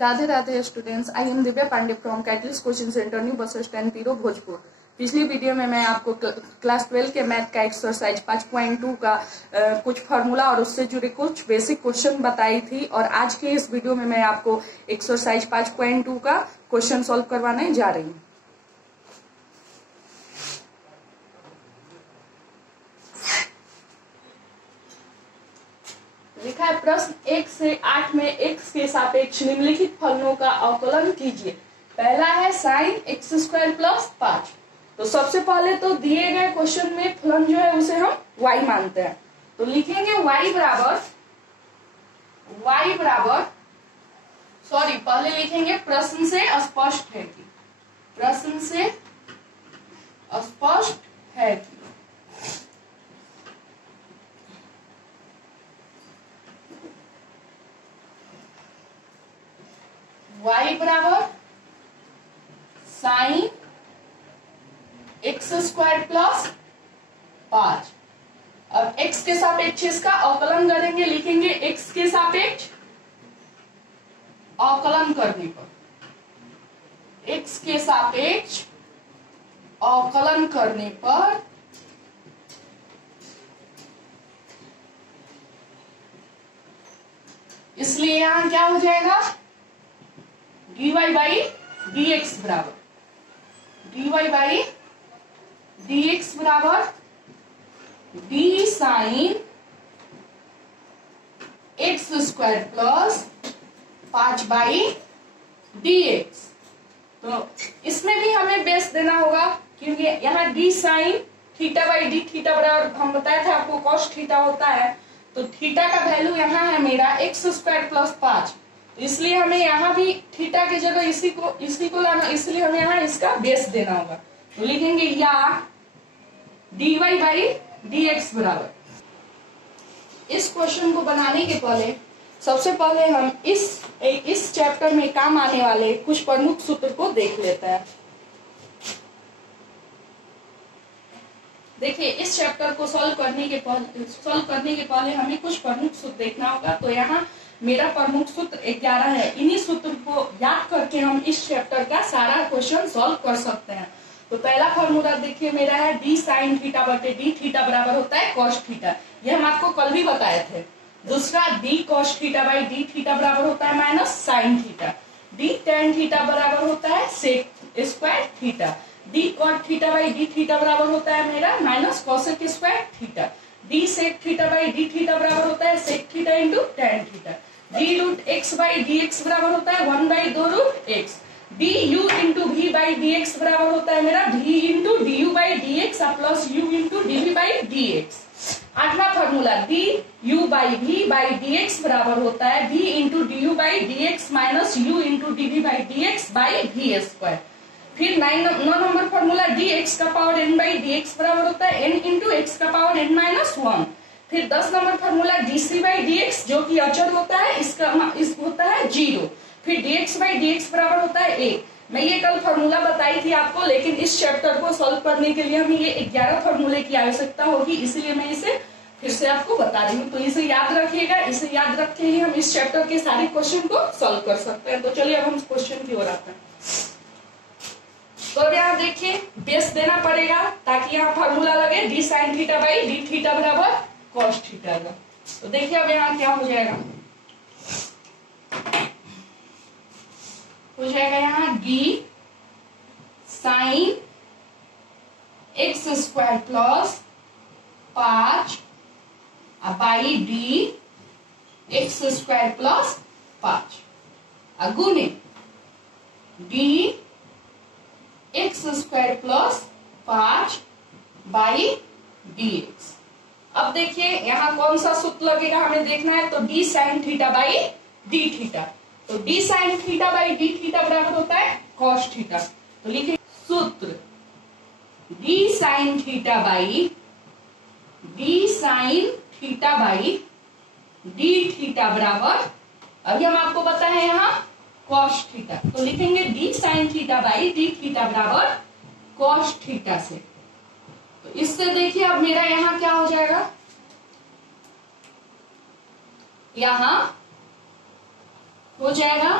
Radhe Radhe students, I am Divya Pandey from Catalyst coaching centre, new bus stand, Piro, Bhojpur. पिछली video में मैं आपको क्लास 12 के मैथ का एक्सरसाइज 5.2 का कुछ फार्मूला और उससे जुड़े कुछ बेसिक क्वेश्चन बताई थी, और आज के इस वीडियो में मैं आपको एक्सरसाइज 5.2 का क्वेश्चन सॉल्व करवाने जा रही हूँ। लिखा है प्रश्न 1 से 8 में x के सापेक्ष निम्नलिखित फलनों का अवकलन कीजिए। पहला है साइन एक्स स्क्वायर प्लस 5। तो सबसे पहले तो दिए गए क्वेश्चन में फलन जो है उसे हम y मानते हैं, तो लिखेंगे y बराबर पहले लिखेंगे प्रश्न से स्पष्ट है कि, प्रश्न से स्पष्ट है कि y बराबर साइन एक्स स्क्वायर प्लस 5। अब x के सापेक्ष इसका अवकलन करेंगे, लिखेंगे x के सापेक्ष अवकलन करने पर, x के सापेक्ष अवकलन करने पर इसलिए यहां क्या हो जाएगा, dy बाई dx बराबर d sign X square plus 5 by dx। तो इसमें भी हमें बेस देना होगा, क्योंकि यहाँ d sine theta by D theta बराबर हम बताया था आपको कॉस थीटा होता है, तो थीटा का वैल्यू यहाँ है मेरा एक्स स्क्वायर प्लस 5, इसलिए हमें यहाँ भी थीटा की जगह इसी को लाना, इसलिए हमें यहाँ इसका बेस देना होगा। तो लिखेंगे या dy बाई dx बराबर। इस क्वेश्चन को बनाने के पहले सबसे पहले हम इस चैप्टर में काम आने वाले कुछ प्रमुख सूत्र को देख लेते हैं। देखिए, इस चैप्टर को सॉल्व करने के पहले हमें कुछ प्रमुख सूत्र देखना होगा। तो यहाँ मेरा प्रमुख सूत्र 11 है, इन्हीं सूत्र को याद करके हम इस चैप्टर का सारा क्वेश्चन सॉल्व कर सकते हैं। तो पहला फॉर्मूला देखिए मेरा है d साइन थीटा बटे डी थीटा बराबर होता है कॉस थीटा, ये हम आपको कल भी बताए थे। दूसरा d cos theta by D theta बराबर होता है minus sine theta, d tan theta बराबर होता है sec square theta, d cot theta by D theta बराबर होता है मेरा minus cosec square theta, d sec theta by D theta बराबर होता है sec theta into tan theta, d root X by D X बराबर होता है 1 by 2 root X, D U into we by D X बराबर होता है मेरा v into D U by D X plus U into D V by D X. आठवां formula D U by V by D X बराबर होता है v into D U by D X minus U into D V by D X by V square. फिर 9 number formula D X का power n by D X बराबर होता है n into X का power n minus 1। फिर 10 number formula D C by D X जो कि अचर होता है, इसका होता है 0। फिर dx बाई dx बराबर होता है 1। मैं ये कल फॉर्मूला बताई थी आपको, लेकिन इस चैप्टर को सॉल्व करने के लिए हमें ये 11 फॉर्मूले की आवश्यकता होगी, इसलिए मैं इसे फिर से आपको बता रही हूँ। तो इसे याद रखिएगा, इसे याद रख के ही हम इस चैप्टर के सारे क्वेश्चन को सॉल्व कर सकते हैं। तो चलिए अब हम क्वेश्चन की ओर आते हैं। तो अब यहाँ देखिए बेस देना पड़ेगा ताकि यहाँ फॉर्मूला लगे d sine theta by D theta बराबर कॉस थीटा का। तो देखिए अब यहाँ क्या हो जाएगा, यहाँ d sign X square plus 5 by D x square plus 5 गुने D x square plus 5 by D X. अब देखिए यहाँ कौन सा सूत्र लगेगा हमें देखना है। तो d sine theta by D theta, तो d sine theta by D theta बराबर होता है कॉस थीटा। तो लिखिए सूत्र d sine theta by D theta बराबर, अभी हम आपको बताए यहाँ कॉस थीटा, तो लिखेंगे d sine theta by D theta बराबर कॉस थीटा से। तो इससे देखिए अब मेरा यहाँ क्या हो जाएगा, यहाँ हो जाएगा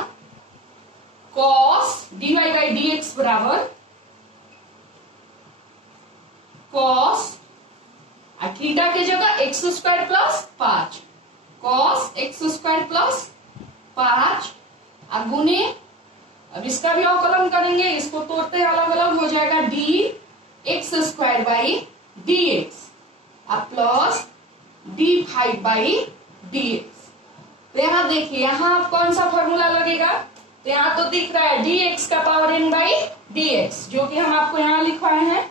cos dy by D X बराबर cos थीटा की जगह x square plus 5 cos X square plus 5 गुने, अब इसका भी अवकलन करेंगे, इसको तोड़ते अलग अलग हो जाएगा D x square by D X plus D 5 by D X. तो यहाँ देखिए, यहाँ आप कौन सा फॉर्मूला लगेगा, तो यहाँ तो दिख रहा है डी एक्स का power N by D X, जो कि हम आपको यहाँ लिखवाए हैं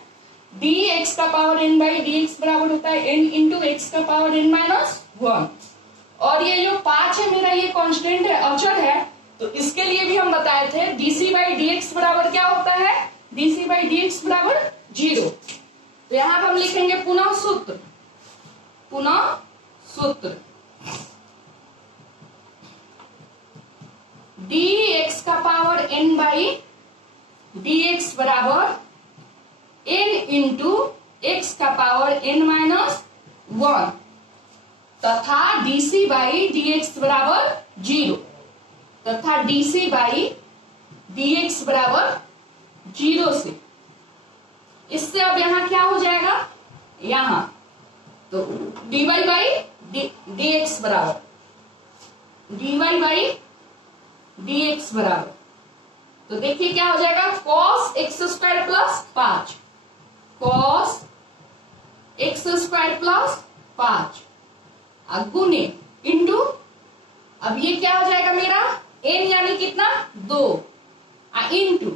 डी एक्स का power N by D X बराबर होता है एन इंटू एक्स का पावर एन माइनस 1। और ये जो 5 है मेरा, ये कांस्टेंट है, अचर है, तो इसके लिए भी हम बताए थे डीसी बाई डी एक्स बराबर क्या होता है, डीसी बाई डी एक्स बराबर 0। तो यहाँ हम लिखेंगे पुनः सूत्र, पुनः सूत्र डी एक्स का power N by D X बराबर एन इंटू एक्स का पावर एन माइनस 1 तथा डीसी बाई डी एक्स बराबर 0 तथा डीसी बाई डी एक्स बराबर 0 से। इससे अब यहाँ क्या हो जाएगा, यहाँ तो D Y by D X बराबर D Y by D X बराबर, तो देखिए क्या हो जाएगा cos X square plus 5 cos X square plus 5 गुने इंटू, अब ये क्या हो जाएगा मेरा n यानी कितना 2 इंटू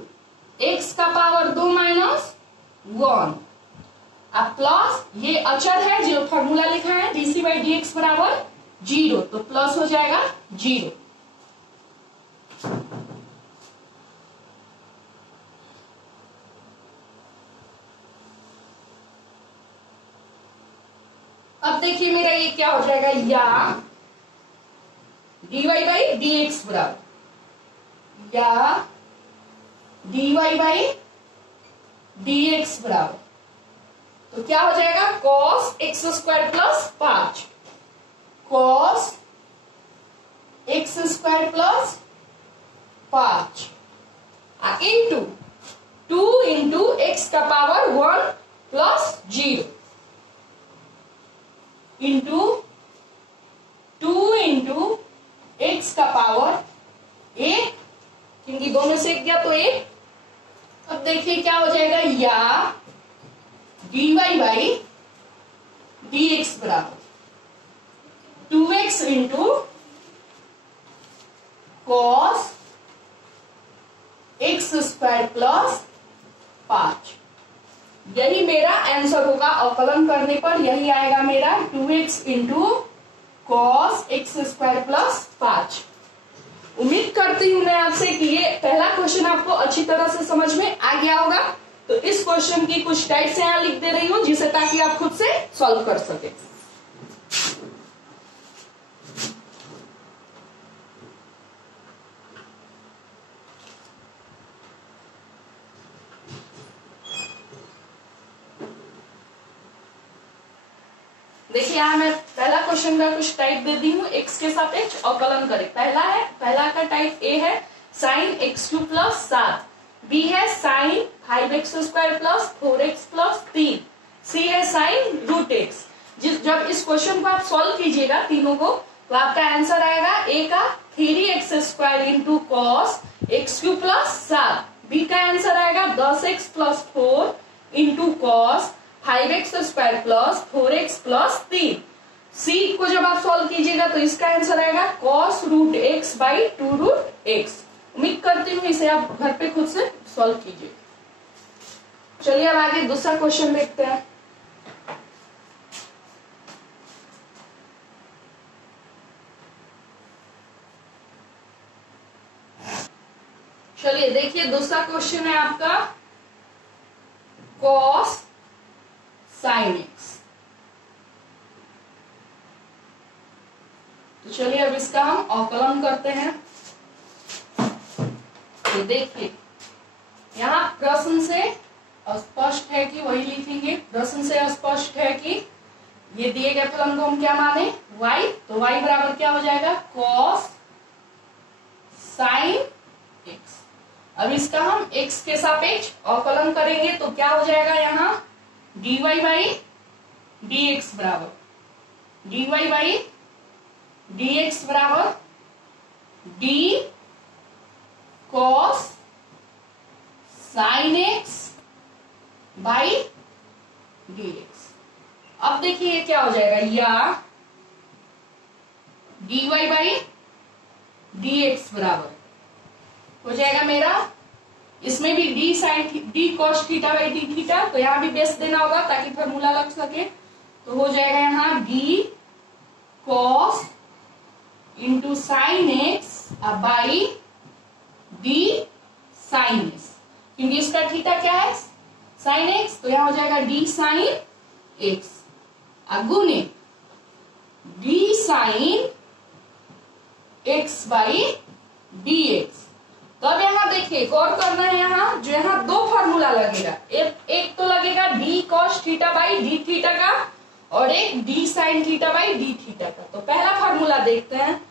x का पावर 2 माइनस 1 प्लस ये अचर है जो फॉर्मूला लिखा है डीसी बाई डी एक्स बराबर 0, तो प्लस हो जाएगा 0। अब देखिए मेरा ये क्या हो जाएगा, या dy बाई डी एक्स बराबर या dy बाई डी एक्स बराबर, तो क्या हो जाएगा cos X square plus 5 cos X square plus 5 into 2 into X का power 1 plus 0 into 2 into X का पावर 1, क्योंकि दोनों से 1 गया तो 1। अब देखिए क्या हो जाएगा, या dy बाई डी एक्स बराबर 2x into cos x square plus 5। यही मेरा आंसर होगा, अवकलन करने पर यही आएगा मेरा 2x into cos x square plus 5। उम्मीद करती हूं मैं आपसे कि ये पहला क्वेश्चन आपको अच्छी तरह से समझ में आ गया होगा। तो इस क्वेश्चन की कुछ टाइप्स यहां लिख दे रही हूं, जिसे ताकि आप खुद से सॉल्व कर सके। देखिए यहाँ मैं पहला क्वेश्चन का कुछ टाइप दे दी हूँ, एक्स के सापेक्ष अवकलन करें। पहला का टाइप ए है sine X Q plus 7, B है sine 5x square plus 4x plus 3, C है साइन रूट एक्स। जब इस क्वेश्चन को आप सॉल्व कीजिएगा तीनों को, तो आपका आंसर आएगा ए का 3x square into cos X Q plus 7, B का आंसर आएगा 10x plus 4 into cos 5x square plus 4x plus 3। C को जब आप सॉल्व कीजिएगा तो इसका आंसर आएगा cos root X by 2 root X. उम्मीद करती हूँ इसे आप घर पे खुद से सॉल्व कीजिए। चलिए अब आगे दूसरा क्वेश्चन देखते हैं। चलिए देखिए दूसरा क्वेश्चन है आपका cos sin x। तो चलिए अब इसका हम अवकलन करते हैं। तो देखिए यहाँ प्रश्न से स्पष्ट है कि वही लिखेंगे। प्रश्न से स्पष्ट है कि ये दिए गए फलन को हम क्या माने y, तो y बराबर क्या हो जाएगा cos sin x। अब इसका हम x के सापेक्ष अवकलन करेंगे तो क्या हो जाएगा यहाँ dy बाई dx बराबर dy बाई dx बराबर d cos sin x by dx। अब देखिए क्या हो जाएगा, या dy बाई dx बराबर हो जाएगा मेरा, इसमें भी d sine d cos theta by d theta, तो यहाँ भी बेस देना होगा ताकि फॉर्मूला लग सके। तो हो जाएगा यहाँ d cos into sine x by d sine x, क्योंकि इसका थीटा क्या है साइन एक्स, तो यहाँ हो जाएगा d साइन एक्स गुने d sine x by D X. तो अब यहाँ देखिए गौर करना है, यहाँ जो यहाँ दो फॉर्मूला लगेगा, एक तो लगेगा D cos theta by D theta का और एक D sine theta by D theta का। तो पहला फॉर्मूला देखते हैं,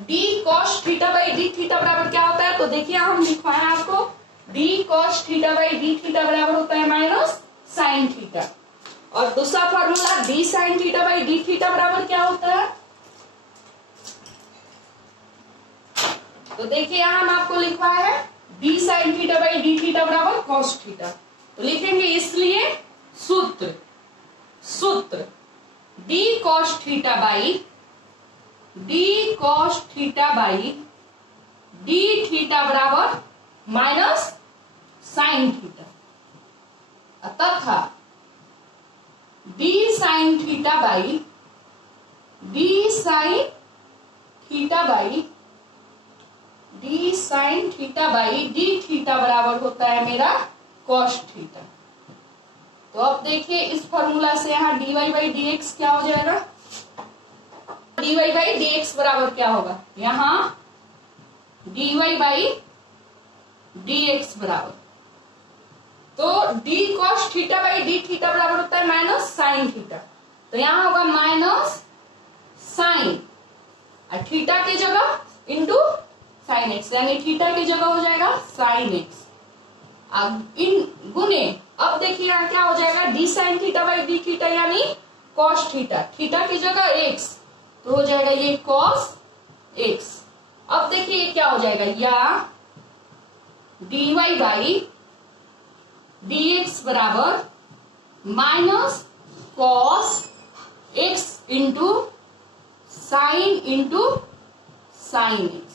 D cos theta by D theta बराबर क्या होता है, तो देखिए हम लिखवाए आपको D cos theta by D theta बराबर होता है माइनस साइन थीटा, और दूसरा formula D sine theta by D theta बराबर क्या होता है, तो देखिए यहाँ हम आपको लिखवा है D sine theta by D theta बराबर कॉस थीटा। तो लिखेंगे इसलिए सूत्र D cos theta by D theta बराबर माइनस साइन थीटा, तथा D sine theta by D sine theta by D theta बराबर होता है मेरा कॉस थीटा। तो अब देखिए इस फॉर्मूला से यहाँ dy बाई डी एक्स क्या हो जाएगा, dy बाई डी एक्स बराबर क्या होगा, यहाँ dy बाई डी एक्स बराबर, तो d cos theta by D theta बराबर होता है माइनस साइन थीटा, तो यहाँ होगा माइनस साइन थीटा की जगह इंटू साइन एक्स, यानी थीटा की जगह हो जाएगा साइन एक्स, अब इन गुने, अब देखिए यहाँ क्या हो जाएगा D sine theta by D theta यानी कॉस थीटा, थीटा की जगह एक्स, तो हो जाएगा ये कॉस एक्स। अब देखिए क्या हो जाएगा, या D Y by D X बराबर minus cos X into sine X.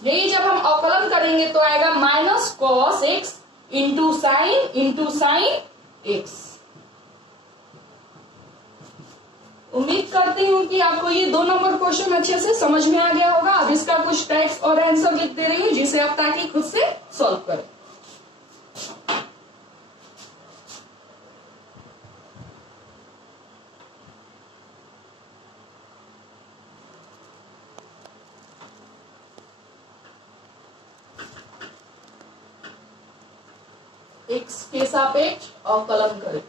यही जब हम अवकलन करेंगे तो आएगा minus cos X into sine X. उम्मीद करती हूँ कि आपको ये 2 नंबर क्वेश्चन अच्छे से समझ में आ गया होगा। अब इसका कुछ टेक्स्ट और आंसर लिख दे रही हूँ जिसे आप ताकि खुद से सॉल्व करें। एक्स के सापेक्ष अवकलन करें।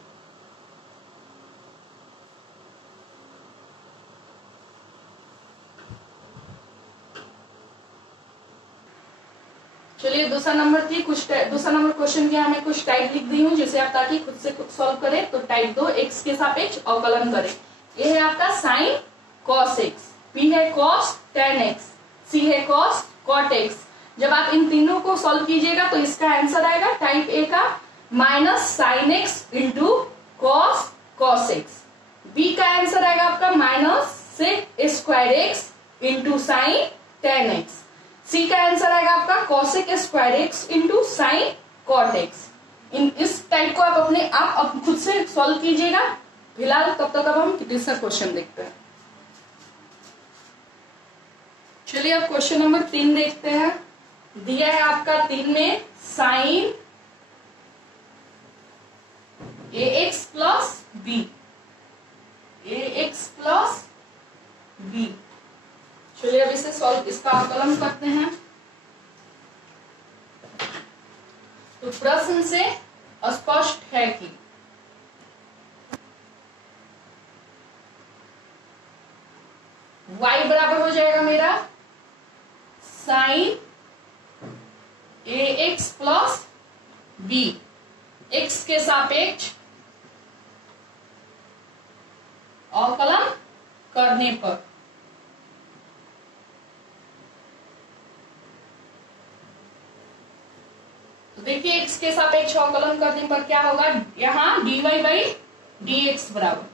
चलिए दूसरा नंबर क्वेश्चन की हमें कुछ टाइप लिख दी हूँ जिसे आप ताकि खुद से खुद सॉल्व करें। तो टाइप 2 एक्स के सापेक्ष अवकलन करें। ये है आपका साइन कॉस एक्स, बी है कॉस टेन एक्स, सी है कॉस कॉट एक्स। जब आप इन तीनों को सॉल्व कीजिएगा तो इसका आंसर आएगा टाइप ए का minus sine X into cos X. B का आंसर आएगा आपका minus sec square X into sine tan X. C का आंसर आएगा आपका cosec square X into sine cot X. इस टाइप को आप खुद से सॉल्व कीजिएगा। फिलहाल तब तक अब हम तीसरा क्वेश्चन देखते हैं। चलिए अब क्वेश्चन नंबर 3 देखते हैं। दिया है आपका 3 में sign A x plus B, चलिए अब इसे सॉल्व, इसका अवकलन करते हैं। तो प्रश्न से स्पष्ट है कि y बराबर हो जाएगा मेरा sign A x plus B, x के सापेक्ष अवकलन करने पर। तो देखिए एक्स के सापेक्ष अवकलन करने पर क्या होगा, यहां dy बाई dx बराबर,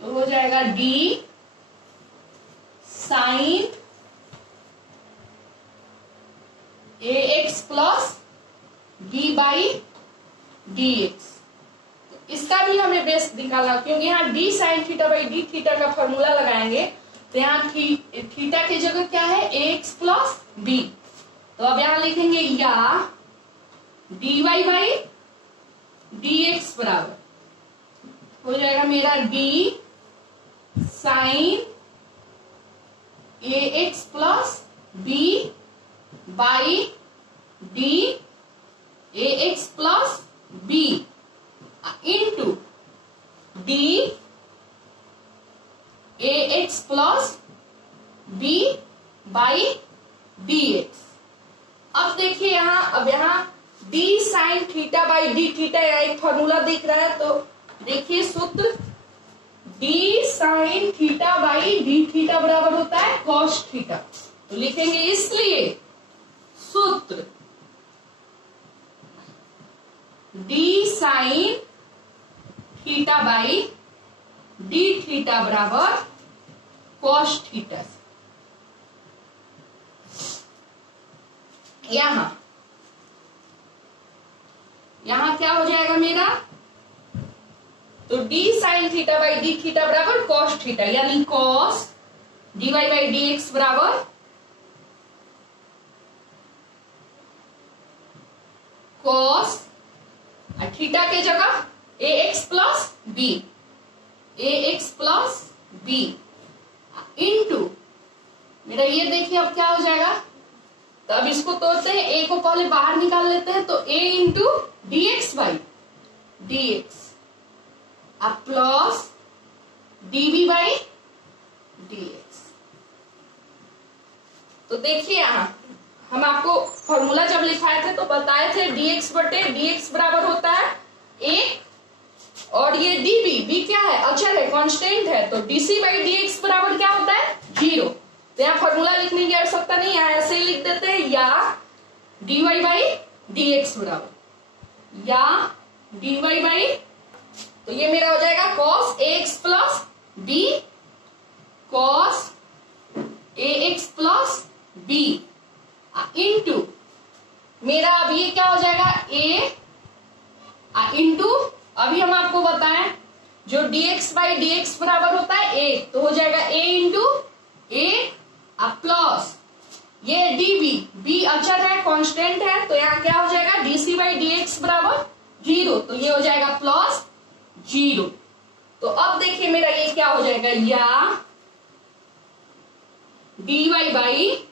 तो हो जाएगा d sine A x plus B by D X. इसका भी हमें बेस निकालना, क्योंकि यहाँ d sine theta by D theta का फॉर्मूला लगाएंगे, तो यहाँ थीटा की जगह क्या है, ए एक्स प्लस बी। तो अब यहाँ लिखेंगे या dy बाई डी एक्स बराबर हो जाएगा मेरा d sine A x plus B by D A x plus B into D A x plus B by D X. अब देखिए अब यहाँ D sine theta by D theta एक formula दिख रहा है, तो देखिए सूत्र D sine theta by D theta बराबर होता है कॉस थीटा। तो लिखेंगे इसलिए सूत्र D sine theta by D theta बराबर कॉस थीटा। यहां क्या हो जाएगा मेरा, तो D sine theta by D theta बराबर कॉस थीटा, यानी cos D Y by D X बराबर कॉस थीटा के जगह A x plus B, A x plus B into मेरा ये देखिए अब क्या हो जाएगा, तो अब इसको तोड़ते हैं, ए को पहले बाहर निकाल लेते हैं, तो A into D X by D X अब plus DB by D X. तो देखिए यहां हम आपको फॉर्मूला जब लिखाए थे तो बताए थे dx बटे dx बराबर होता है 1, और ये db, b क्या है, अचर है, कांस्टेंट है, तो dc बाई dx बराबर क्या होता है 0। तो यहाँ फॉर्मूला लिखने की आवश्यकता नहीं है, ऐसे ही लिख देते हैं, या dy बाई dx बराबर या dy बाई, तो ये मेरा हो जाएगा cos ax plus b cos ax plus b into मेरा अब ये क्या हो जाएगा a इंटू, अभी हम आपको बताएं जो dx बाई dx बराबर होता है a, तो हो जाएगा a इंटू a प्लस ये db, b अचर है, कांस्टेंट है, तो यहाँ क्या हो जाएगा dc बाई dx बराबर 0, तो ये हो जाएगा प्लस 0। तो अब देखिए मेरा ये क्या हो जाएगा, या dy बाई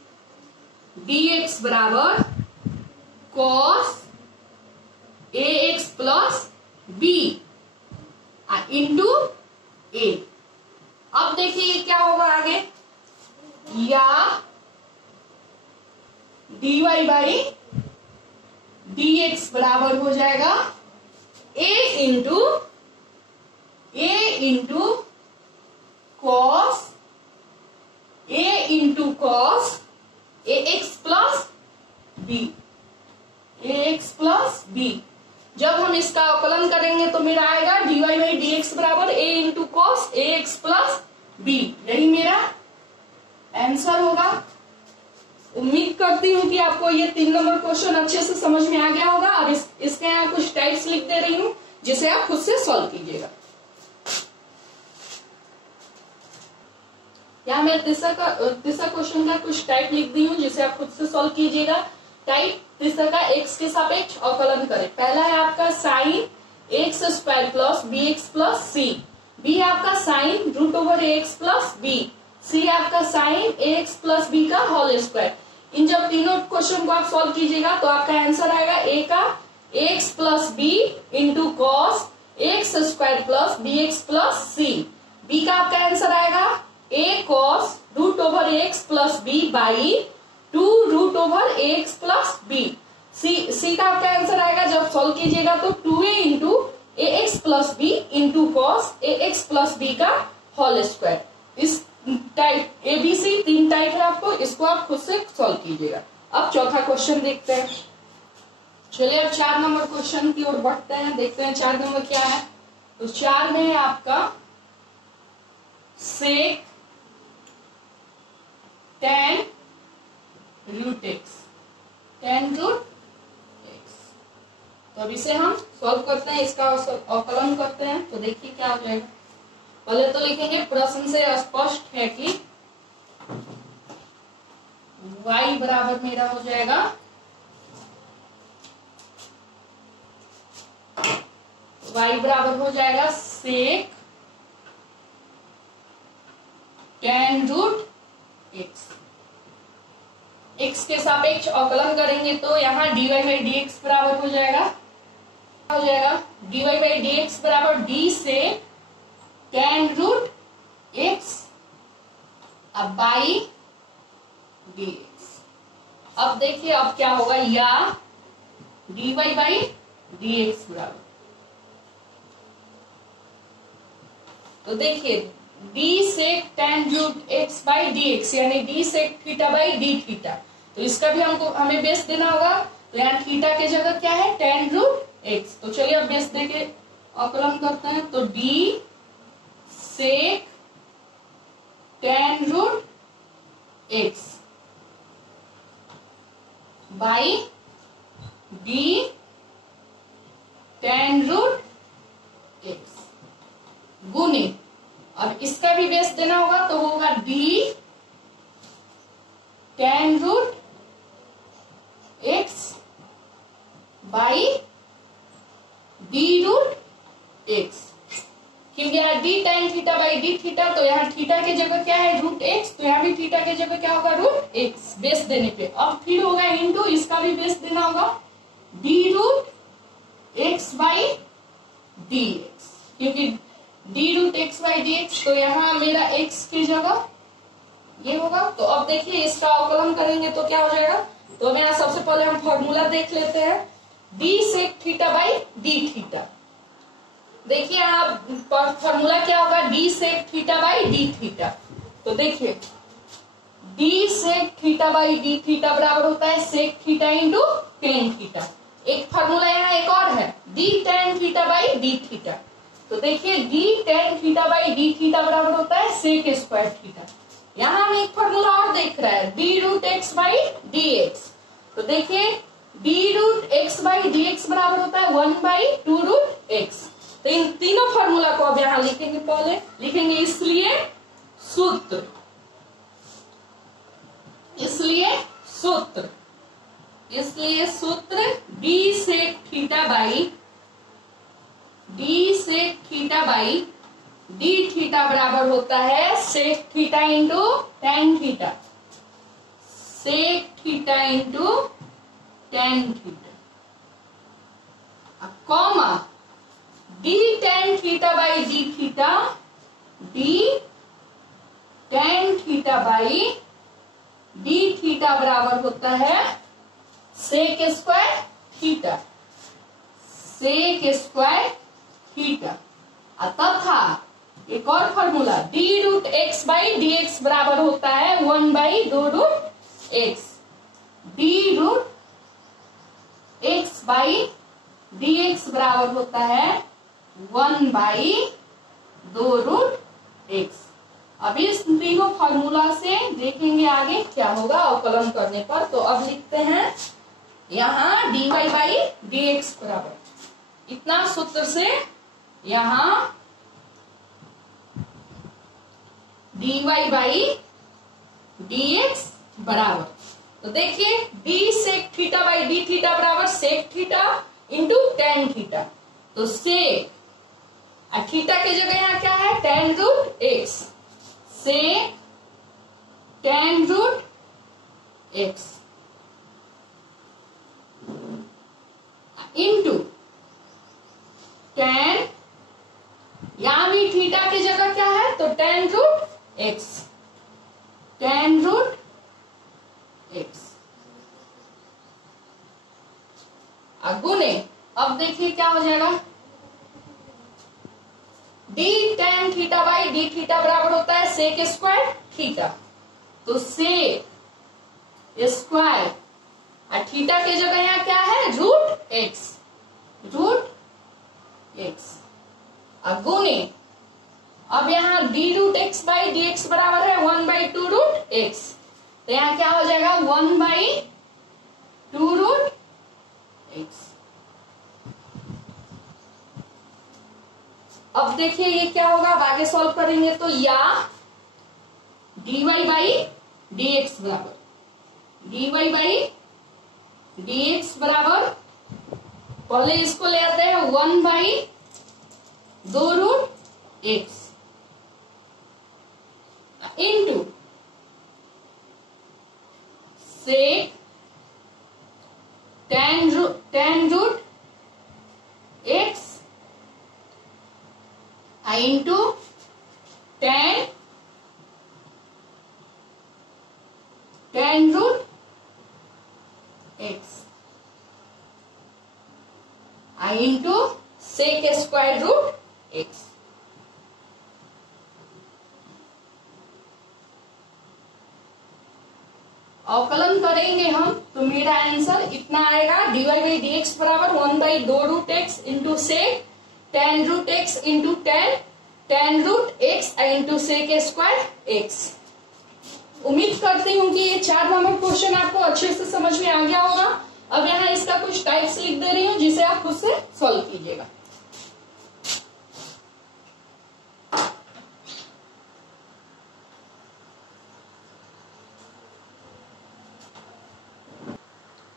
dx बराबर cos ax plus b into a। अब देखिए ये क्या होगा आगे, या dy बाई dx बराबर हो जाएगा a into cos ax plus b। जब हम इसका अवकलन करेंगे तो मेरा आएगा dy बाई dx बराबर a into cos ax plus b। यही मेरा आंसर होगा। उम्मीद करती हूँ कि आपको ये 3 नंबर क्वेश्चन अच्छे से समझ में आ गया होगा। अब इसके यहाँ कुछ टाइप्स लिख दे रही हूँ जिसे आप खुद से सॉल्व कीजिएगा। यहाँ मैं तीसरा क्वेश्चन का कुछ टाइप लिख दी हूँ जिसे आप खुद से सॉल्व कीजिएगा। टाइप तीसरा का एक्स के सापेक्ष अवकलन करें। पहला है आपका sine X square plus B x plus सी, बी है आपका sine root over A x plus B, C है आपका sine A x plus B का होल स्क्वायर। इन जब तीनों क्वेश्चन को आप सॉल्व कीजिएगा तो आपका आंसर आएगा ए का x plus B into cos x square plus B x plus सी, बी का आपका आंसर आएगा a cos root over x plus B by 2 root over x plus B. C का आपका आंसर आएगा जब सॉल्व कीजिएगा तो 2a into a x plus B into cos a x plus B का होल स्क्वायर। इस type ABC 3 type है आपको, इसको आप खुद से सॉल्व कीजिएगा। अब चौथा क्वेश्चन देखते हैं। चलिए अब 4 नंबर क्वेश्चन की ओर बढ़ते हैं, देखते हैं 4 नंबर क्या है। तो 4 में है आपका sec tan root x, tan root X. तो अब इसे हम सॉल्व करते हैं, इसका अवकलन करते हैं। तो देखिए क्या हो जाएगा। पहले तो लिखेंगे प्रश्न से स्पष्ट है कि y बराबर मेरा हो जाएगा y बराबर हो जाएगा सेक tan रूट एक्स। एक्स के सापेक्ष अवकलन करेंगे तो यहाँ dy बाई डी एक्स बराबर हो जाएगा dy बाई डी एक्स बराबर d से tan रूट एक्स अब बाई डी एक्स। अब देखिए अब क्या होगा, या dy बाई डी एक्स बराबर, तो देखिए d sec tan root X by D X यानी d sec theta by D theta. तो इसका भी हमें बेस देना होगा। तो यहाँ थीटा की जगह क्या है, tan रूट एक्स। तो चलिए अब बेस देके अवकलन करते हैं। तो d sec tan root X by d tan root x गुने, अब इसका भी बेस देना होगा तो होगा d tan root X by d root X. क्योंकि यहाँ d tan theta by D theta, तो यहाँ थीटा की जगह क्या है रूट एक्स, तो यहाँ भी थीटा की जगह क्या होगा रूट एक्स बेस देने पे। अब फिर होगा इंटू, इसका भी बेस देना होगा d root X by D X, क्योंकि d root X by D X, तो यहाँ मेरा x की जगह ये होगा। तो अब देखिए इसका अवकलन करेंगे तो क्या हो जाएगा। तो मैं यहाँ सबसे पहले हम फॉर्मूला देख लेते हैं, d sec theta by D theta. देखिए यहाँ फॉर्मूला क्या होगा, d sec theta by D theta. तो देखिए d sec theta by D theta बराबर होता है sec theta into tan theta. एक फॉर्मूला यहाँ एक और है d tan theta by D theta. तो देखिए d tan theta by D theta बराबर होता है सेक स्क्वायर थीटा। यहाँ हम एक फॉर्मूला और देख रहे हैं d root X by D X. तो देखिए d root X by D X बराबर होता है 1 बाई 2 रूट एक्स। तो इन तीनों फॉर्मूला को अब यहाँ लिखेंगे, पहले लिखेंगे इसलिए सूत्र d sec theta by D theta बराबर होता है sec theta into tan theta, sec theta into tan theta, comma D tan theta by D theta, D tan theta by D theta बराबर होता है sec square theta, sec square theta. तथा एक और formula d root X by D X बराबर होता है 1 by 2 root X, d root X by D X बराबर होता है 1 बाई 2 रूट एक्स। अभी इस तीनों फॉर्मूला से देखेंगे आगे क्या होगा अवकलन करने पर। तो अब लिखते हैं यहाँ dy बाई डी एक्स बराबर, इतना सूत्र से यहाँ dy बाई डी एक्स बराबर, तो देखिए d sec theta by D theta बराबर sec theta into tan theta. तो सेक थीटा की जगह यहाँ क्या है tan root x, sec tan root x into tan, यहां भी थीटा की जगह क्या है तो tan root x, tan root x. गुने, अब देखिए क्या हो जाएगा, d tan theta by D theta बराबर होता है सेक स्क्वायर थीटा। तो सेक स्क्वायर और थीटा की जगह यहाँ क्या है, रूट एक्स, रूट एक्स। गुने, अब यहाँ D root X by D X बराबर है 1/2 रूट एक्स। तो यहाँ क्या हो जाएगा 1/2 रूट एक्स। अब देखिए ये क्या होगा, अब आगे सॉल्व करेंगे तो या dy बाई dx बराबर, dy बाई dx बराबर, पहले इसको ले आते हैं 1/2 root x into sec tan root x into tan root x into sec square root X. अवकलन करेंगे हम तो मेरा आंसर इतना आएगा, dy बाई डी एक्स बराबर 1/2 root x into sec tan root x into tan root x into sec square X. उम्मीद करती हूँ कि ये 4 नंबर क्वेश्चन आपको अच्छे से समझ में आ गया होगा। अब यहाँ इसका कुछ टाइप्स लिख दे रही हूँ जिसे आप खुद से सॉल्व कीजिएगा।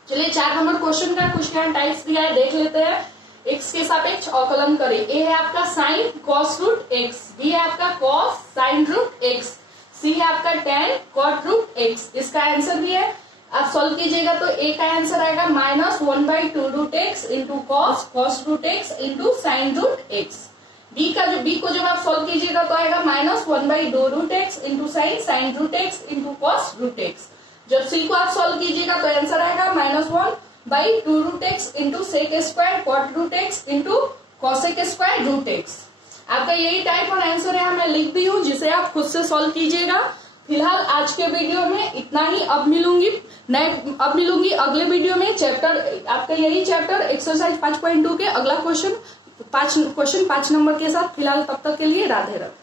चलिए 4 नंबर क्वेश्चन का कुछ क्या टाइप्स दिया है देख लेते हैं। एक्स के सापेक्ष अवकलन करें। ए है आपका sine cos root X, B है आपका cos sine root X, C है आपका tan कॉट रूट एक्स। इसका आंसर भी है, आप सॉल्व कीजिएगा तो ए का आंसर आएगा -1/2 root x into cos root x into sine root X. B को जब आप सॉल्व कीजिएगा तो आएगा -1/2 root x into sine root x into cos root X. जब सी को आप सॉल्व कीजिएगा तो आंसर आएगा -1/2 root x into sec square cot root x into cosec square root X. आपका यही टाइप और आंसर यहाँ मैं लिख दी हूँ जिसे आप खुद से सॉल्व कीजिएगा। फिलहाल आज के वीडियो में इतना ही। अब मिलूंगी अगले वीडियो में चैप्टर, आपका यही चैप्टर एक्सरसाइज 5.2 के अगला क्वेश्चन 5 नंबर के साथ। फिलहाल तब तक के लिए राधे राधे।